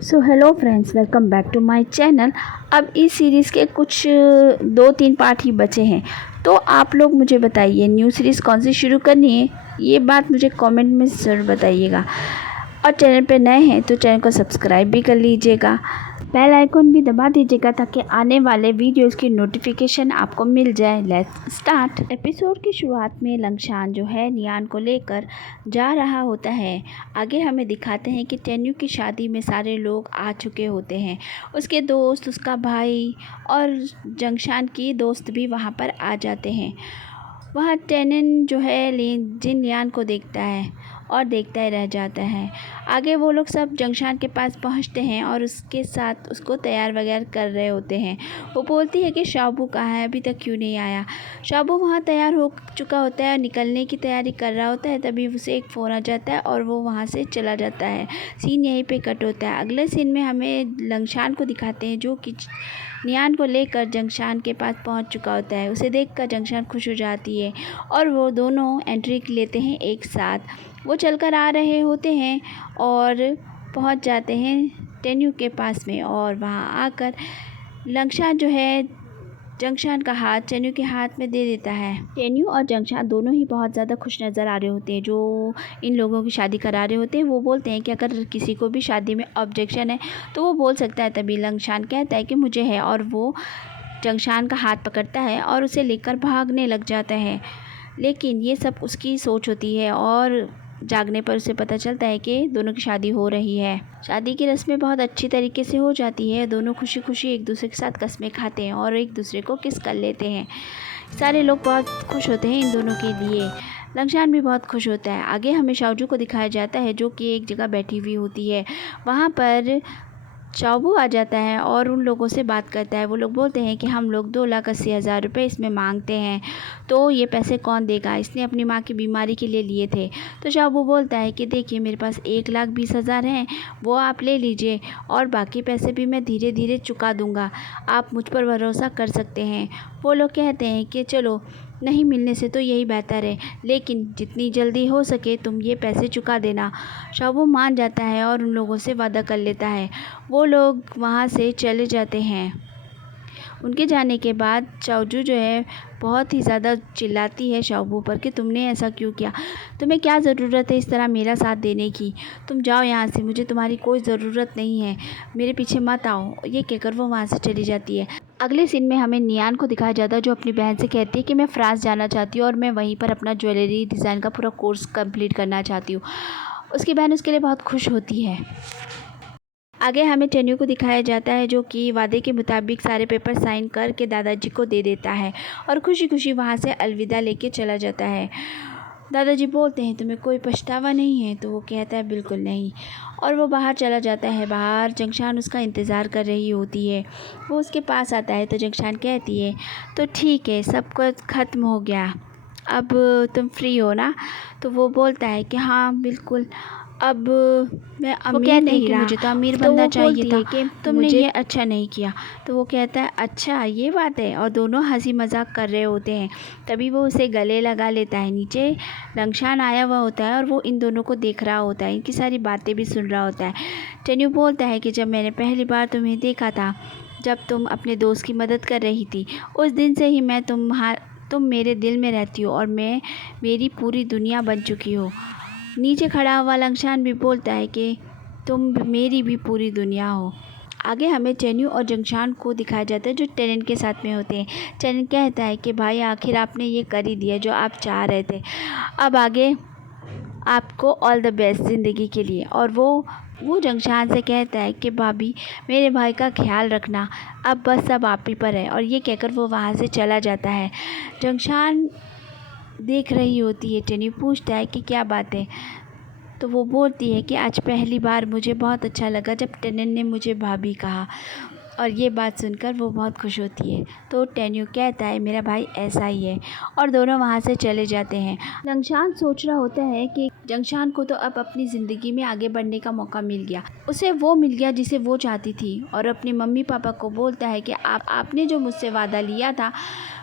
So hello friends, welcome back to my channel. अब इस series के कुछ 2-3 पार्ट ही बचे हैं, तो आप लोग मुझे बताइए न्यू सीरीज़ कौन सी शुरू करनी है। ये बात मुझे कमेंट में ज़रूर बताइएगा। और चैनल पे नए हैं तो चैनल को सब्सक्राइब भी कर लीजिएगा, बेल आइकॉन भी दबा दीजिएगा ताकि आने वाले वीडियोस की नोटिफिकेशन आपको मिल जाए। Let's start. एपिसोड की शुरुआत में लंगशान जो है नियान को लेकर जा रहा होता है। आगे हमें दिखाते हैं कि टेन्यू की शादी में सारे लोग आ चुके होते हैं, उसके दोस्त, उसका भाई और जंगशान की दोस्त भी वहाँ पर आ जाते हैं। वह टेनन जो है जिन लियान को देखता है और देखता ही रह जाता है। आगे वो लोग सब जंगशान के पास पहुंचते हैं और उसके साथ उसको तैयार वगैरह कर रहे होते हैं। वो बोलती है कि शाबू कहाँ है, अभी तक क्यों नहीं आया। शाबू वहाँ तैयार हो चुका होता है और निकलने की तैयारी कर रहा होता है, तभी उसे एक फ़ोन आ जाता है और वो वहाँ से चला जाता है। सीन यहीं पे कट होता है। अगले सीन में हमें लंगशान को दिखाते हैं जो कि नियान को लेकर जंगशान के पास पहुंच चुका होता है। उसे देखकर जंगशान खुश हो जाती है और वो दोनों एंट्री लेते हैं एक साथ। वो चलकर आ रहे होते हैं और पहुंच जाते हैं टेन्यू के पास में, और वहां आकर लंगशान जो है जंगशान का हाथ टेन्यू के हाथ में दे देता है। टेन्यू और जंगशान दोनों ही बहुत ज़्यादा खुश नज़र आ रहे होते हैं। जो इन लोगों की शादी करा रहे होते हैं वो बोलते हैं कि अगर किसी को भी शादी में ऑब्जेक्शन है तो वो बोल सकता है। तभी लंगशान कहता है कि मुझे है, और वो जंगशान का हाथ पकड़ता है और उसे लेकर भागने लग जाता है। लेकिन ये सब उसकी सोच होती है और जागने पर उसे पता चलता है कि दोनों की शादी हो रही है। शादी की रस्में बहुत अच्छी तरीके से हो जाती है। दोनों खुशी खुशी एक दूसरे के साथ कस्में खाते हैं और एक दूसरे को किस कर लेते हैं। सारे लोग बहुत खुश होते हैं इन दोनों के लिए। लंगशान भी बहुत खुश होता है। आगे हमें शाओजू को दिखाया जाता है जो कि एक जगह बैठी हुई होती है। वहाँ पर शाओबू आ जाता है और उन लोगों से बात करता है। वो लोग बोलते हैं कि हम लोग 2,80,000 रुपये इसमें मांगते हैं, तो ये पैसे कौन देगा, इसने अपनी माँ की बीमारी के लिए लिए थे। तो शाओबू बोलता है कि देखिए मेरे पास 1,20,000 हैं, वो आप ले लीजिए और बाकी पैसे भी मैं धीरे धीरे चुका दूँगा, आप मुझ पर भरोसा कर सकते हैं। वो लोग कहते हैं कि चलो, नहीं मिलने से तो यही बेहतर है, लेकिन जितनी जल्दी हो सके तुम ये पैसे चुका देना। शाओबू मान जाता है और उन लोगों से वादा कर लेता है। वो लोग वहाँ से चले जाते हैं। उनके जाने के बाद शाओजू जो है बहुत ही ज़्यादा चिल्लाती है शाओबू पर कि तुमने ऐसा क्यों किया, तुम्हें क्या ज़रूरत है इस तरह मेरा साथ देने की, तुम जाओ यहाँ से, मुझे तुम्हारी कोई ज़रूरत नहीं है, मेरे पीछे मत आओ। ये कहकर वो वहाँ से चली जाती है। अगले सीन में हमें नियान को दिखाया जाता है जो अपनी बहन से कहती है कि मैं फ्रांस जाना चाहती हूँ और मैं वहीं पर अपना ज्वेलरी डिज़ाइन का पूरा कोर्स कंप्लीट करना चाहती हूँ। उसकी बहन उसके लिए बहुत खुश होती है। आगे हमें टेन्यू को दिखाया जाता है जो कि वादे के मुताबिक सारे पेपर साइन करके दादाजी को दे देता है और खुशी खुशी वहाँ से अलविदा लेके चला जाता है। दादाजी बोलते हैं तुम्हें कोई पछतावा नहीं है, तो वो कहता है बिल्कुल नहीं, और वो बाहर चला जाता है। बाहर जंगशान उसका इंतज़ार कर रही होती है। वो उसके पास आता है तो जंगशान कहती है तो ठीक है, सब कुछ ख़त्म हो गया, अब तुम फ्री हो ना। तो वो बोलता है कि हाँ बिल्कुल, अब मैं अमीर नहीं रहा, मुझे तो अमीर बनना चाहिए था, कि तुमने ये अच्छा नहीं किया। तो वो कहता है अच्छा ये बात है, और दोनों हंसी मजाक कर रहे होते हैं। तभी वो उसे गले लगा लेता है। नीचे लंगशान आया हुआ होता है और वो इन दोनों को देख रहा होता है, इनकी सारी बातें भी सुन रहा होता है। टेन्यू बोलता है कि जब मैंने पहली बार तुम्हें देखा था, जब तुम अपने दोस्त की मदद कर रही थी, उस दिन से ही मैं तुम मेरे दिल में रहती हो और मैं मेरी पूरी दुनिया बन चुकी हो। नीचे खड़ा हुआ लंगशान भी बोलता है कि तुम मेरी भी पूरी दुनिया हो। आगे हमें टेन्यू और जंगशान को दिखाया जाता है जो टेनन के साथ में होते हैं। टेनन कहता है कि भाई आखिर आपने ये कर ही दिया जो आप चाह रहे थे, अब आगे आपको ऑल द बेस्ट ज़िंदगी के लिए। और वो जंगशान से कहता है कि भाभी मेरे भाई का ख्याल रखना, अब बस सब आप ही पर है। और ये कहकर वो वहाँ से चला जाता है। जंगशान देख रही होती है। टेन्यू पूछता है कि क्या बात है। तो वो बोलती है कि आज पहली बार मुझे बहुत अच्छा लगा जब टेनन ने मुझे भाभी कहा। और ये बात सुनकर वो बहुत खुश होती है। तो टेन्यू कहता है मेरा भाई ऐसा ही है, और दोनों वहाँ से चले जाते हैं। जंगशान सोच रहा होता है कि जंगशान को तो अब अपनी ज़िंदगी में आगे बढ़ने का मौका मिल गया, उसे वो मिल गया जिसे वो चाहती थी, और अपने मम्मी पापा को बोलता है कि आपने जो मुझसे वादा लिया था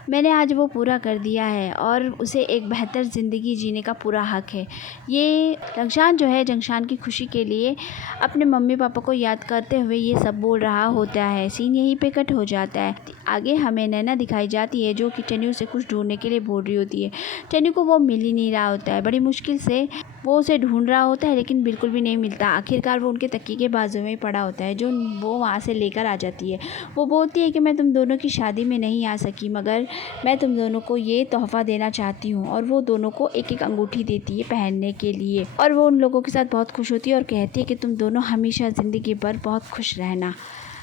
मैंने आज वो पूरा कर दिया है, और उसे एक बेहतर ज़िंदगी जीने का पूरा हक है। ये जंगशान जो है जंगशान की खुशी के लिए अपने मम्मी पापा को याद करते हुए ये सब बोल रहा होता है। सीन यहीं पे कट हो जाता है। आगे हमें नैना दिखाई जाती है जो कि टेन्यू से कुछ ढूंढने के लिए बोल रही होती है। टेन्यू को वो मिल ही नहीं रहा होता है, बड़ी मुश्किल से वो उसे ढूंढ रहा होता है लेकिन बिल्कुल भी नहीं मिलता। आखिरकार वो उनके तकिए के बाजू में ही पड़ा होता है जो वो वहाँ से लेकर आ जाती है। वो बोलती है कि मैं तुम दोनों की शादी में नहीं आ सकी, मगर मैं तुम दोनों को ये तोहफ़ा देना चाहती हूँ, और वो दोनों को एक एक अंगूठी देती है पहनने के लिए, और वो उन लोगों के साथ बहुत खुश होती है और कहती है कि तुम दोनों हमेशा ज़िंदगी भर बहुत खुश रहना।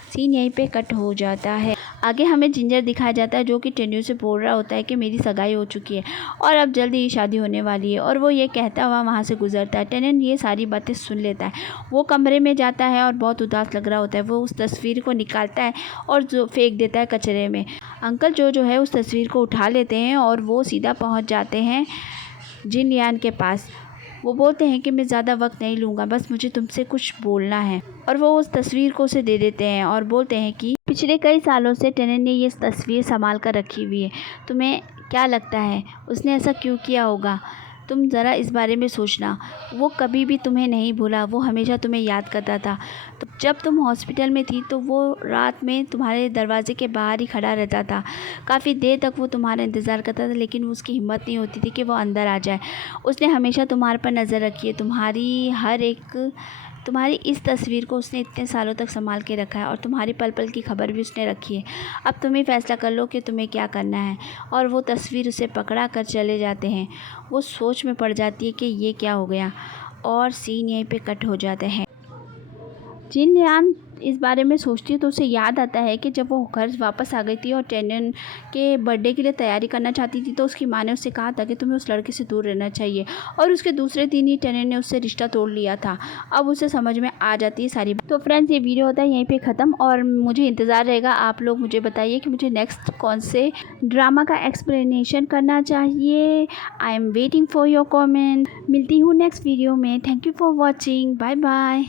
सीन यहीं पे कट हो जाता है। आगे हमें जिंजर दिखाया जाता है जो कि टेन्यू से बोल रहा होता है कि मेरी सगाई हो चुकी है और अब जल्दी ही शादी होने वाली है, और वो ये कहता हुआ वहाँ से गुजरता है। टेन्यू ये सारी बातें सुन लेता है। वो कमरे में जाता है और बहुत उदास लग रहा होता है। वो उस तस्वीर को निकालता है और जो फेंक देता है कचरे में। अंकल जो है उस तस्वीर को उठा लेते हैं और वो सीधा पहुँच जाते हैं जिन लियान के पास। वो बोलते हैं कि मैं ज़्यादा वक्त नहीं लूँगा, बस मुझे तुमसे कुछ बोलना है, और वो उस तस्वीर को उसे दे देते हैं और बोलते हैं कि पिछले कई सालों से टेनेन ने ये तस्वीर संभाल कर रखी हुई है। तुम्हें क्या लगता है उसने ऐसा क्यों किया होगा? तुम ज़रा इस बारे में सोचना। वो कभी भी तुम्हें नहीं भूला, वो हमेशा तुम्हें याद करता था। तो जब तुम हॉस्पिटल में थी तो वो रात में तुम्हारे दरवाजे के बाहर ही खड़ा रहता था। काफ़ी देर तक वो तुम्हारा इंतज़ार करता था, लेकिन उसकी हिम्मत नहीं होती थी कि वो अंदर आ जाए। उसने हमेशा तुम्हारे पर नज़र रखी है। तुम्हारी इस तस्वीर को उसने इतने सालों तक संभाल के रखा है, और तुम्हारी पल पल की खबर भी उसने रखी है। अब तुम ही फैसला कर लो कि तुम्हें क्या करना है। और वो तस्वीर उसे पकड़ा कर चले जाते हैं। वो सोच में पड़ जाती है कि ये क्या हो गया, और सीन यहीं पे कट हो जाते हैं। जिन लियान इस बारे में सोचती है तो उसे याद आता है कि जब वो घर वापस आ गई थी और टेन्यू के बर्थडे के लिए तैयारी करना चाहती थी तो उसकी माँ ने उससे कहा था कि तुम्हें उस लड़के से दूर रहना चाहिए, और उसके दूसरे दिन ही टेन्यू ने उससे रिश्ता तोड़ लिया था। अब उसे समझ में आ जाती है सारी। तो फ्रेंड्स, ये वीडियो होता है यहीं पे ख़त्म, और मुझे इंतज़ार रहेगा आप लोग मुझे बताइए कि मुझे नेक्स्ट कौन से ड्रामा का एक्सप्लेनेशन करना चाहिए। I am waiting for your comment. मिलती हूँ नेक्स्ट वीडियो में। Thank you for watching. Bye bye.